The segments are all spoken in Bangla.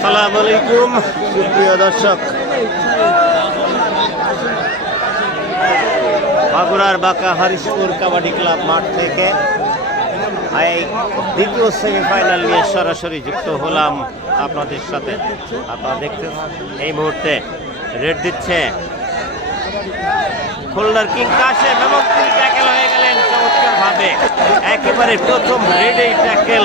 আসসালামু আলাইকুম সুপ্রিয় দর্শক মাগুরার বাঁকা হরিশপুর কাবাডি ক্লাব মাঠ থেকে দ্বিতীয় সেমিফাইনাল নিয়ে সরাসরি যুক্ত হলাম আপনাদের সাথে। আপনারা দেখতে এই মুহূর্তে রেড দিচ্ছে খুলনার কিং কাশেম এবং তিনি ট্যাকেল হয়ে গেলেন চমৎকার ভাবে একেবারে প্রথম রেডেই ট্যাকেল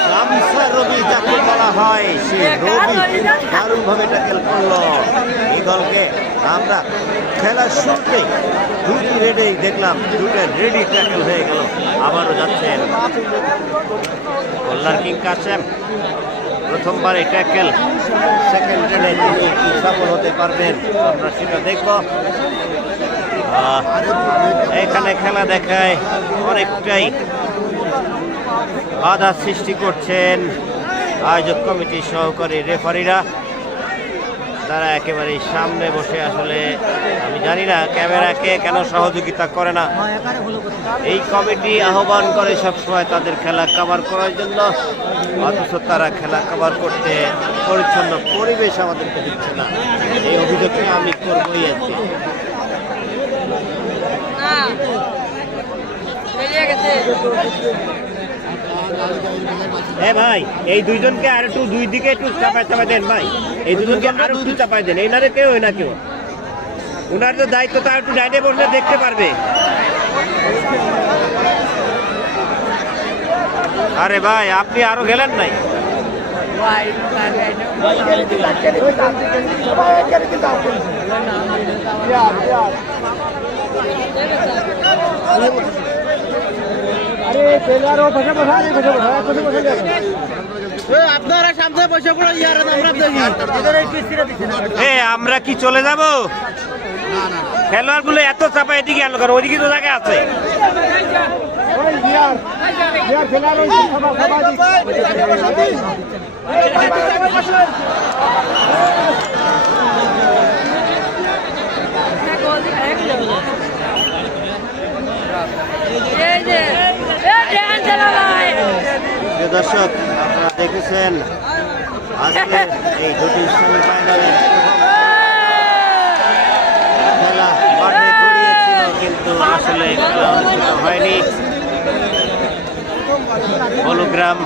গামছা রবি যাকে বলা হয় সেই রবি দারুণভাবে ট্যাকেল করল। এই দলকে আমরা খেলার শুরুতেই দুটি রেডেই দেখলাম দুটো রেডি ট্যাকেল হয়ে গেল আবারও যাচ্ছেন। কল্যাণ কিং কাছেন প্রথমবারে ট্যাকেল সেকেন্ড রেডে তিনি কি সফল হতে পারবেন আমরা সেটা দেখব। এখানে খেলা দেখায় অনেকটাই বাধা সৃষ্টি করছেন আয়োজক কমিটির সহকারী রেফারিরা। তারা একেবারে সামনে বসে আসলে আমি জানি না ক্যামেরাকে কেন সহযোগিতা করে না। এই কমিটি আহ্বান করে সবসময় তাদের খেলা কভার করার জন্য, অথচ তারা খেলা কভার করতে পরিচ্ছন্ন পরিবেশ আমাদেরকে দিচ্ছে না। এই অভিযোগটা আমি করবই গেছে। হ্যাঁ ভাই এই দুইজনকে আর একটু দুই দিকে একটু চাপায় চাপায় দেন ভাই। এই দুজনকে আর একটু চাপায় দেন এনারে কেউ হয় না কেউ। ওনার তো দায়িত্ব তার একটু ডাইনে বসলে দেখতে পারবে। আরে ভাই আপনি আরও গেলেন নাই? আপনারা সামনে বসে পড়ো ইয়ার আমরা কি চলে যাব? খেলোয়াড়গুলো এত চাপা এদিকে ওইদিকে তো জায়গা আছে। এই যে এই ধ্যান চালালাই যে দর্শক, আপনারা দেখেছেন আজকে এই দুটি সেমিফাইনালের কিন্তু আসলে অনুষ্ঠিত হয়নি। হলুগ্রাম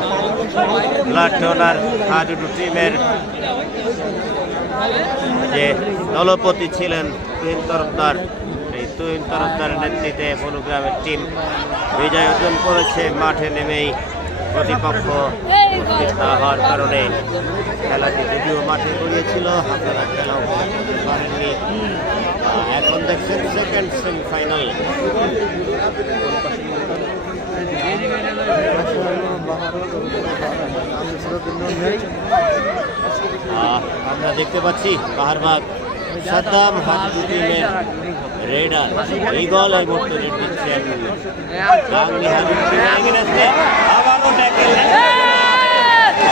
ব্লাড ডোনার হাডুডু টিমের যে দলপতি ছিলেন তুহিন তরফদার তুহিন তরফদারের নেতৃত্বে হলুগ্রামের টিম বিজয় অর্জন করেছে। মাঠে নেমেই প্রতিপক্ষ না হওয়ার কারণে খেলাটি যদিও মাঠে গড়িয়েছিল আপনারা খেলা পারেননি। এখন দেখছেন সেকেন্ড সেমিফাইনাল আমরা দেখতে পাচ্ছি বাহারবাগ সাদ্দাম হাত টিমের রেডার এই দল এই মুহূর্তে রেড আসছে আবারও ট্যাকেল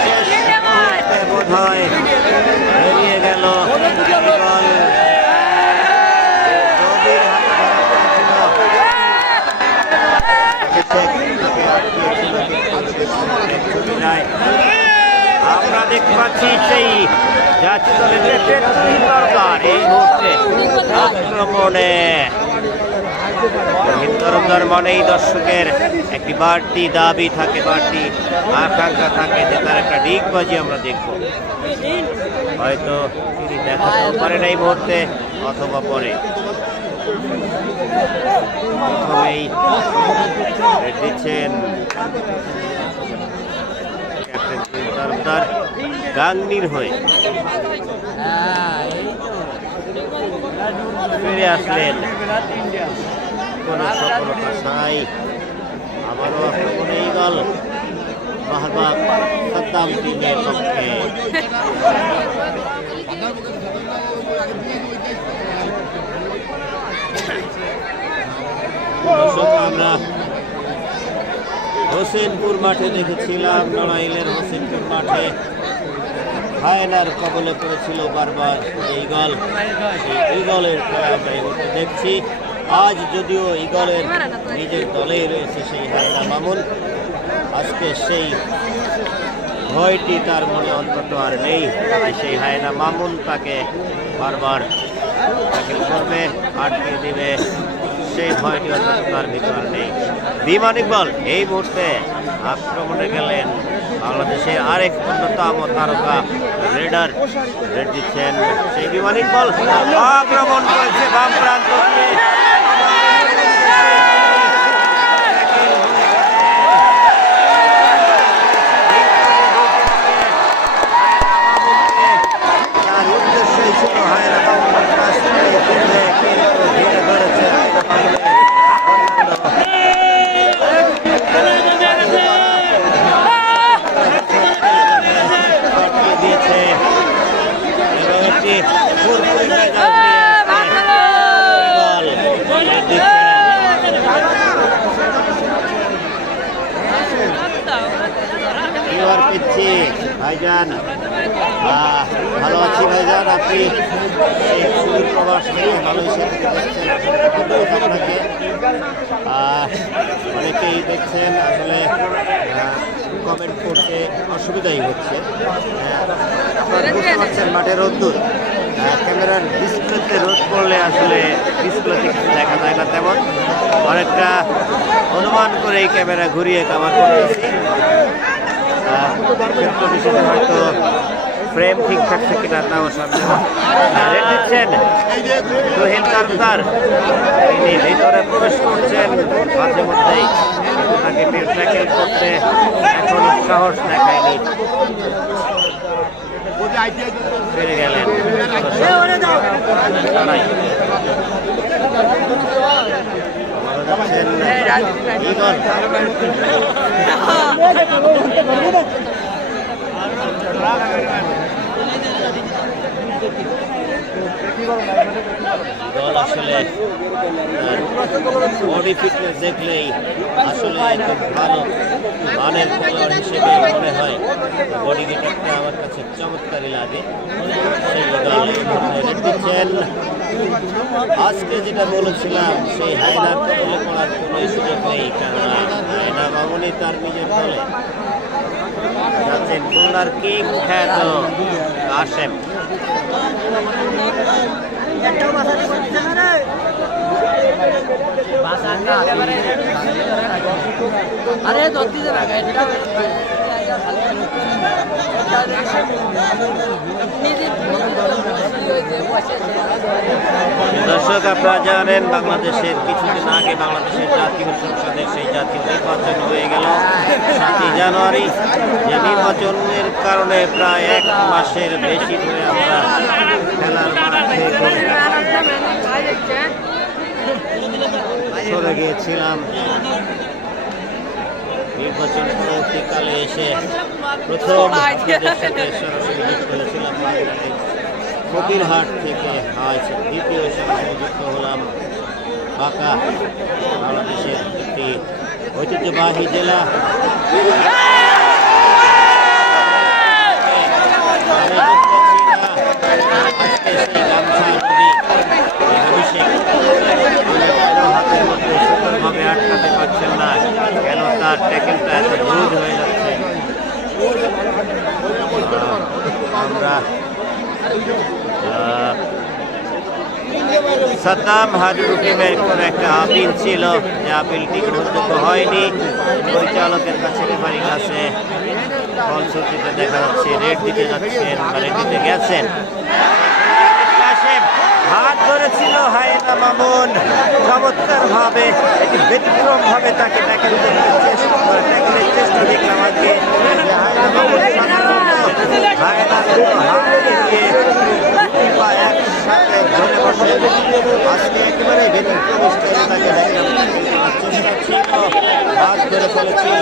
শেষ মুহূর্তে বোধ হয় বেরিয়ে গেল এই বল রবির হাতে ধরা পড়েছিল। তাকে আটকিয়েছিল কিন্তু ছুটি নাই আমরা দেখতে পাচ্ছি সেই দরকার এই মুহূর্তে আক্রমণে হিন্দরদার মানেই দর্শকের একটি বাড়তি দাবি থাকে, বাড়তি আকাঙ্ক্ষা থাকে যে তার একটা ডিগবাজি আমরা দেখব। হয়তো তিনি দেখাতেও পারেন এই মুহূর্তে অথবা পরে। প্রথমেই দিচ্ছেন ক্যাপ্টেন তরফদার গাংনির হয়ে ফিরে আসলেন। আবারও পক্ষে। দর্শক আমরা হোসেনপুর মাঠে দেখেছিলাম নড়াইলের হোসেনপুর মাঠে। হায়নার কবলে পড়েছিল বারবার এই গল সেই ইগলের আমরা দেখছি। আজ যদিও ইগলের নিজের দলেই রয়েছে সেই হায়না মামুন, আজকে সেই ভয়টি তার মনে অন্তত আর নেই। সেই হায়না মামুন তাকে বারবার ট্যাকেল করবে, আটকে দিবে। সেই ভয়টি অন্তত তার ভিতর নেই। বিমান ইকবাল, এই মুহূর্তে আক্রমণে গেলেন বাংলাদেশের আরেক অন্যতম তারকা রেডার রেড দিচ্ছেন সেই বিমান বল আক্রমণ করেছে বাম প্রান্ত দিয়ে তার উদ্দেশ্যই ছিল হায়রা মামুনের কাছ থেকে ফিরবে কিন্তু ঘিরে ধরেছে হায়রা মামুনের আটকে দিয়েছে এবং একটি ফুরফুরে মেজাজ নিয়ে এসে বল দিচ্ছেন এবার পিচ্ছি ভাইজান আহ, ভালো আছি ভাইজান আপনি এই সুদূর প্রবাস থেকে মালয়েশিয়া থেকে দেখছেন আসলে ধন্যবাদ আপনাকে আহ, অনেকেই দেখছেন, আসলে কমেন্ট করতে অসুবিধাই হচ্ছে। বুঝতে পারছেন মাঠে রোদ্দুর। ক্যামেরার ডিসপ্লেতে রোদ পড়লে আসলে ডিসপ্লেতে দেখা যায় না তেমন। অনেকটা অনুমান করে এই ক্যামেরা ঘুরিয়ে কাভার করতেছি। হয়তো ফ্রেম ঠিক থাকছে কিনা তাও সন্দেহ রেড দিচ্ছেন সোহেল কান্তার তিনি ভিতরে প্রবেশ করছেন, মাঝে মধ্যেই তাকে ট্যাকেল করতে এখনও সাহস দেখায়নি। ফিরে গেলেন। দল আসলে বডি ফিটনেস দেখলেই আসলে খুব ভালো মানের খেলোয়াড় হিসেবে মনে হয়। বডি গেটআপটা আমার কাছে চমৎকারই লাগে। দল আজকে যেটা বলেছিলাম, সেই হায়নার কবলে পড়ার কোনো সুযোগ নেই, কেননা হায়না মামুনি তার নিজের দলে। খুলনার কিং খ্যাত কাশেম। আরে ধরতে যাবে গাড়িটা দর্শক, আপনারা জানেন, বাংলাদেশের কিছুদিন আগে বাংলাদেশের জাতীয় সংসদের সেই জাতীয় নির্বাচন হয়ে গেল। সাতই জানুয়ারি, যে নির্বাচনের কারণে প্রায় এক মাসের বেশি ধরে আমরা খেলার মাঠ সরে গিয়েছিলাম। নির্বাচন পরবর্তীকালে এসে প্রথম সরাসরি যুক্ত হয়েছিলাম। ফকিরহাট থেকে আজ দ্বিতীয় সরাসরি যুক্ত হলাম বাঁকা বাংলাদেশের একটি ঐতিহ্যবাহী জেলা কেন তার ট্যাকেলটা এত হয়ে যাচ্ছে আমরা সাদ্দাম হাজুর টিমের কোন একটা আপিল ছিল, যে আপিলটি গ্রহণযোগ্য হয়নি। পরিচালকের কাছে রেফারিং আছে ফলশ্রুতিতে দেখা যাচ্ছে রেড দিতে যাচ্ছেন বা রেড দিতে গেছেন। হাত ধরেছিল হায়না মামুন। চমৎকার ভাবে একটি ব্যতিক্রম ভাবে তাকে ট্যাকেল চেষ্টা দেখলাম আজকে দিয়ে দুই পা একসাথে ধরে বসে আজকে একেবারে স্টাইলে তাকে দেখলাম হাত ধরে ফেলেছিল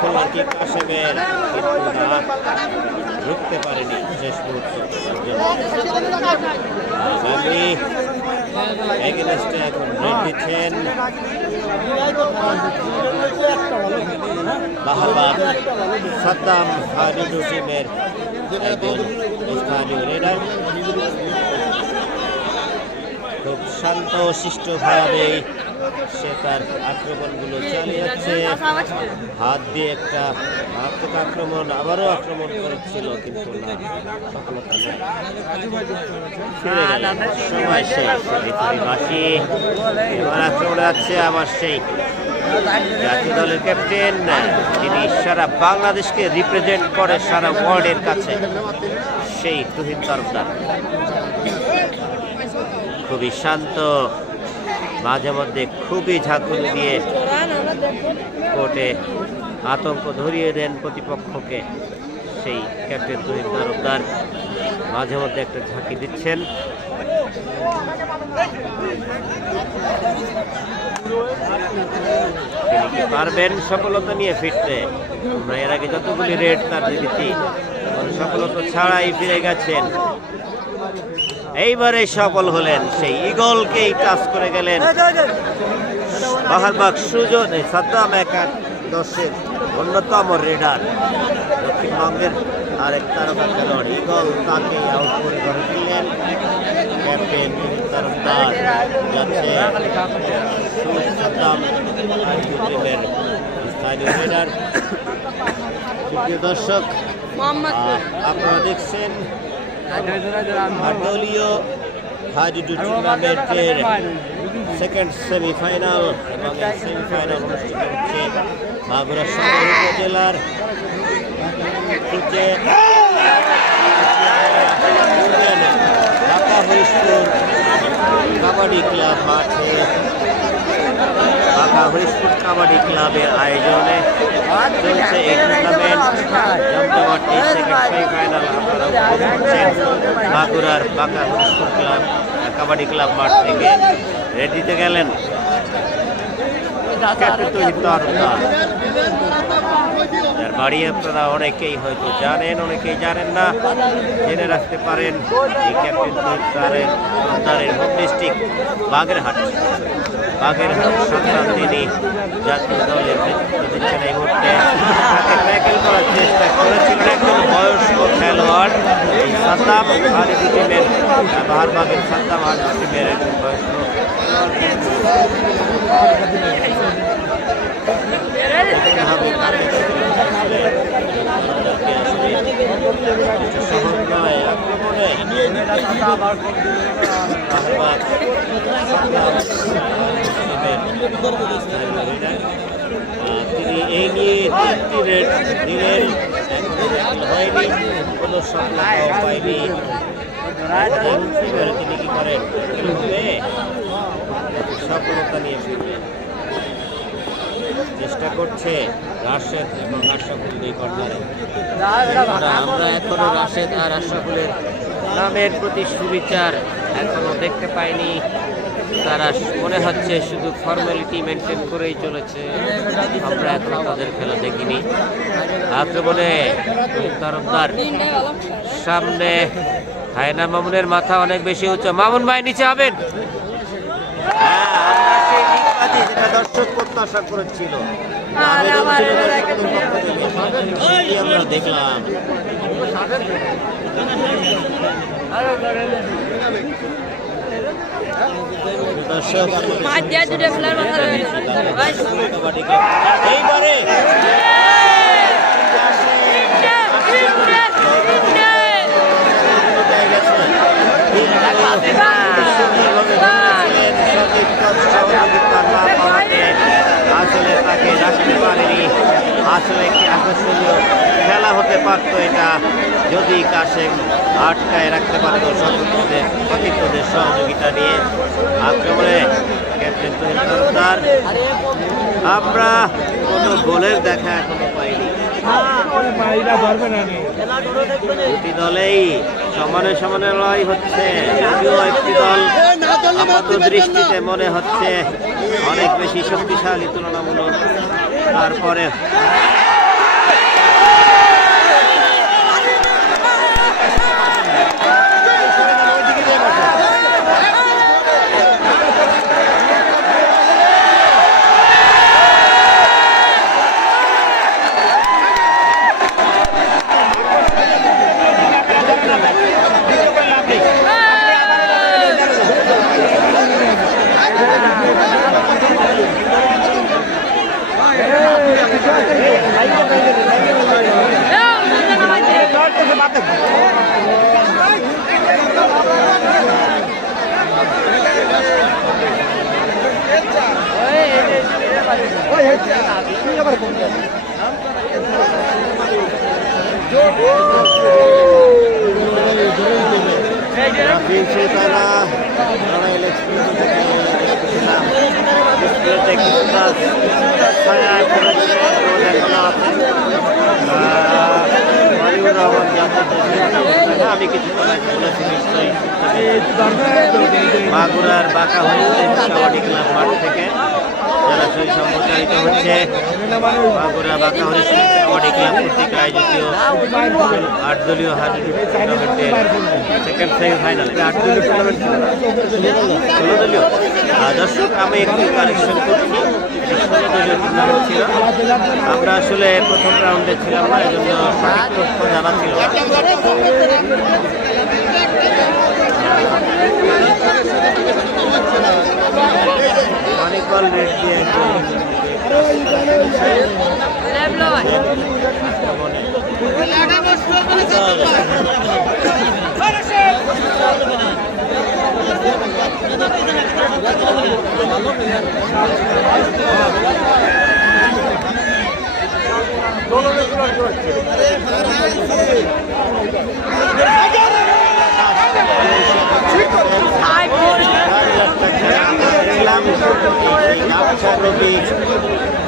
খুলনার কি কাশেমের রুখতে পারেনি শেষ মুহূর্ত এগেনস্টে এখন রেড দিচ্ছেন বাহাবাদ সাদ্দাম টিমের একজন স্থানীয় রেডার শান্ত শিষ্টভাবে সে তার আক্রমণগুলো চালিয়ে যাচ্ছে। হাত দিয়ে একটা মারাত্মক আক্রমণ, আবারও আক্রমণ করেছিল, কিন্তু না, সফলতা। সময় শেষ। এবার আক্রমণে যাচ্ছে আবার সেই জাতীয় দলের ক্যাপ্টেন। যিনি সারা বাংলাদেশকে রিপ্রেজেন্ট করে, সারা ওয়ার্ল্ডের কাছে, সেই তুহিন তরফদার খুবই শান্ত, মাঝে মধ্যে খুবই ঝাঁকুনি দিয়ে কোর্টে আতঙ্ক ধরিয়ে দেন প্রতিপক্ষকে। সেই ক্যাপ্টেন তুহিন তরফদার মাঝে মধ্যে একটা ঝাঁকি দিচ্ছেন। পারবেন সফলতা নিয়ে ফিরতে? আমরা এর আগে যতগুলি রেড তার দিয়েছি সফলতা ছাড়াই ফিরে গেছেন। এইবারে সফল হলেন সেই ইগলকেই টাচ করে গেলেন। বাহারবাগ সুজন এই সাদ্দাম একাদশের অন্যতম রেডার। দক্ষিণবঙ্গের আরেক তারকা খেলোয়াড় ইগল তাকে আউট করে ঘরে দিলেন ক্যাপ্টেন তরফদার যাচ্ছে সাদ্দাম টিমের স্থানীয় রেডার। দর্শক মোহাম্মদ আপনারা দেখছেন আর দলীয় হাজিডু টুর্নামেন্টের সেকেন্ড সেমিফাইনাল এবং সেমিফাইনাল অনুষ্ঠিত হচ্ছে মাগুরা সদর উপজেলার ঢাকা হরিশপুর কাবাডি ক্লাব মাঠে ঢাকা হরিশপুর কাবাডি ক্লাবের আয়োজনে চলছে এই টুর্নামেন্ট সেকেন্ড বাঁকুড়ার বাঁকা হরিশপুর ক্লাব, কাবাডি ক্লাব মাঠ থেকে। রেডিতে গেলেন? বাড়ি আপনারা অনেকেই হয়তো জানেন, অনেকেই জানেন না। জেনে রাখতে পারেন, এই ক্যাপ্টেন তহিদ তারের হোম ডিস্ট্রিক্ট বাগেরহাট। বাগেরহাট সন্তান তিনি জাতীয় দলের নেতৃত্ব দিচ্ছেন এই মুহূর্তে তাকে ট্যাকেল করার চেষ্টা করেছিলেন একজন বয়স্ক খেলোয়াড় এই সাদ্দাম আলিদি টিমের বাহারবাগের সাদ্দাম আলিদি টিমের একজন বয়স্ক খেলোয়াড় হবে শহর নয় আক্রমণে আহ্বাদ আহ, তিনি এই নিয়ে তিনটি রেড দিলেন হয়নি কোনো সফলতাও পায়নি তিনি কি করেন সফলতা নিয়ে চেষ্টা করছে রাশেদ এবং আশরাফুল দুই কর্নারে আমরা আমরা এখনও রাশেদ আর আশরাফুলের নামের প্রতি সুবিচার এখনও দেখতে পাইনি তারা মনে হচ্ছে শুধু ফর্মালিটি মেনটেন করেই চলেছে আমরা এখনও তাদের খেলা দেখিনি আক্রমণে তরফদার সামনে হায়না মামুনের মাথা অনেক বেশি উঁচু মামুন ভাই নিচে হবেন হ্যাঁ, সেই যেটা দর্শক প্রত্যাশা করেছিল। আমরা দেখলাম। এইবারে কোথায় গেছে? সুন্দরভাবে ঘুরিয়েছিলেন, সঠিক পথ সহযোগিতা না পাওয়াতে আসলে তাকে রাখতে পারেনি আসলে একটি আকর্ষণীয় খেলা হতে পারতো এটা যদি কাশেম আটকায় রাখতে পারতো সতীর্থদের সতীর্থদের সহযোগিতা নিয়ে। আক্রমণে ক্যাপ্টেন তরফদার আমরা কোনো গোলের দেখা এখনও পাইনি দুটি দলেই সমানে সমানে লড়াই হচ্ছে। যদিও একটি দল আপাত দৃষ্টিতে মনে হচ্ছে অনেক বেশি শক্তিশালী, তুলনামূলক। তারপরে তারা রানাইল আছে রহমান যাতে আমি কিছু বলেছি নিশ্চয়ই মাগুরার বাঁকা হয়েছে সাবাটি ক্লাব মাঠ থেকে যারা সেই সম্প্রচারিত হচ্ছে। মাগুরা বাঁকা হয়েছে কাবাডি ক্লাব কর্তৃক আয়োজিত আট দলীয় হাজির টুর্নামেন্টের সেকেন্ড সেমিফাইনাল আট দলীয় টুর্নামেন্ট ষোলো দলীয়। দর্শক, আমি একটু কালেকশন করছি। ষোলো দলীয় টুর্নামেন্ট ছিল। আমরা আসলে প্রথম রাউন্ডে ছিলাম না এই জন্য সঠিক তথ্য জানা ছিল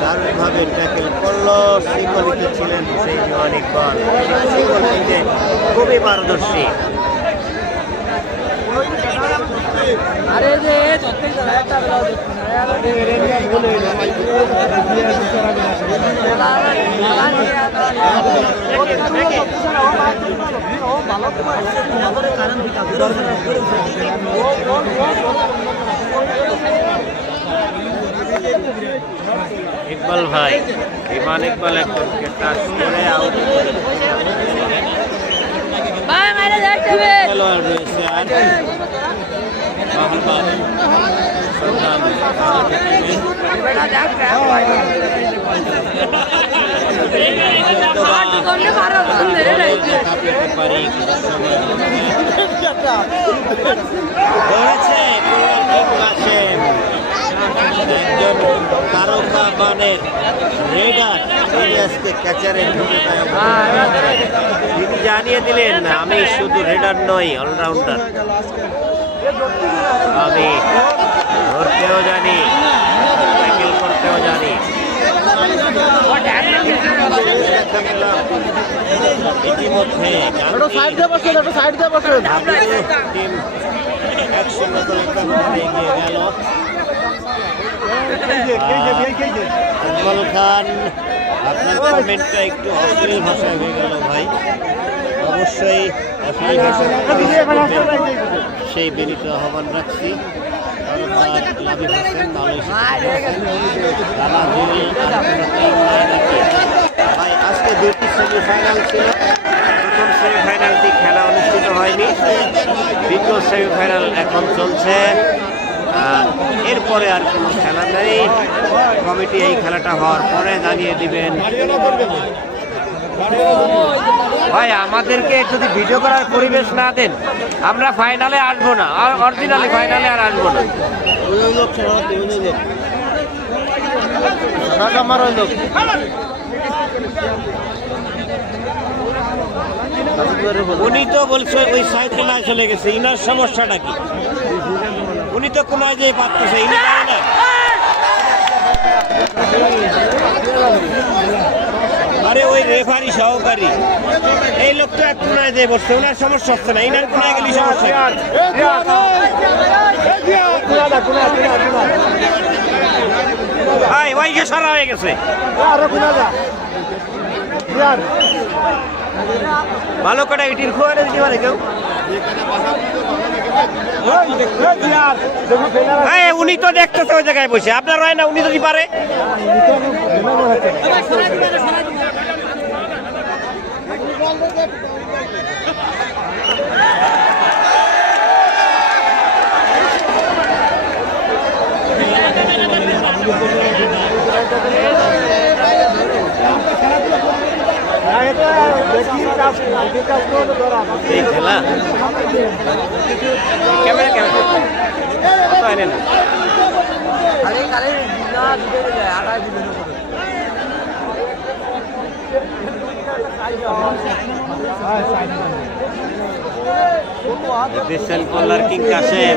দারুণভাবে ট্যাকেল করল সিঙ্গলিতে ছিলেন সেই অনেক বল সিঙ্গল খুবই পারদর্শী আরে যে সত্যি তো একটা ইকবাল ভাই ইমান ইকবাল টাচ করে আউট হবে খেলোয়াড় রয়েছে আর ক্যাচারের তিনি জানিয়ে দিলেন আমি শুধু রেডার নই অলরাউন্ডার আমি ধরতেও জানি। ট্যাকেল করতেও জানি। ইতিমধ্যে টিম এক করে এগিয়ে গেল। আজমল খান আপনার কমেন্টটা একটু অশ্লীল ভাষায় হয়ে গেল ভাই। অবশ্যই সেই বিনীত আহ্বান রাখছি। তরফদার হোসেন তারা জুয়েল আর কোনো টিম নাই নাকি ভাই আজকে দুটি সেমিফাইনাল ছিল। প্রথম সেমিফাইনালটি খেলা অনুষ্ঠিত হয়নি দ্বিতীয় সেমিফাইনাল এখন চলছে। এরপরে আর কোনো খেলা নেই। কমিটি এই খেলাটা হওয়ার পরে জানিয়ে দিবেন। ভাই, আমাদেরকে যদি ভিডিও করার পরিবেশ না দেন, আমরা ফাইনালে আসব না। আর অরিজিনালি ফাইনালে আর আসব না। উনি তো বলছে ওই সাইকেলায় চলে গেছে, ইনার সমস্যাটা কি? উনি তো কোনায় যেয়ে পারতেছে, ইনি না। আরে ওই রেফারি সহকারী। এই লোক তো এক কোনায় যেয়ে বসছে, ওনার সমস্যা হচ্ছে না, ইনার কোনায় গেলে সমস্যা যে সারা হয়ে গেছে। ভালো করে ইটির খোয়ারে দিতে পারে কেউ? উনি তো দেখতেছে ওই জায়গায় বসে। আপনার হয় না, উনি যদি পারে? এই খেলা ক্যামেরা ক্যামেরা তো খালি না দেশেল কল্লার কিং কাশেম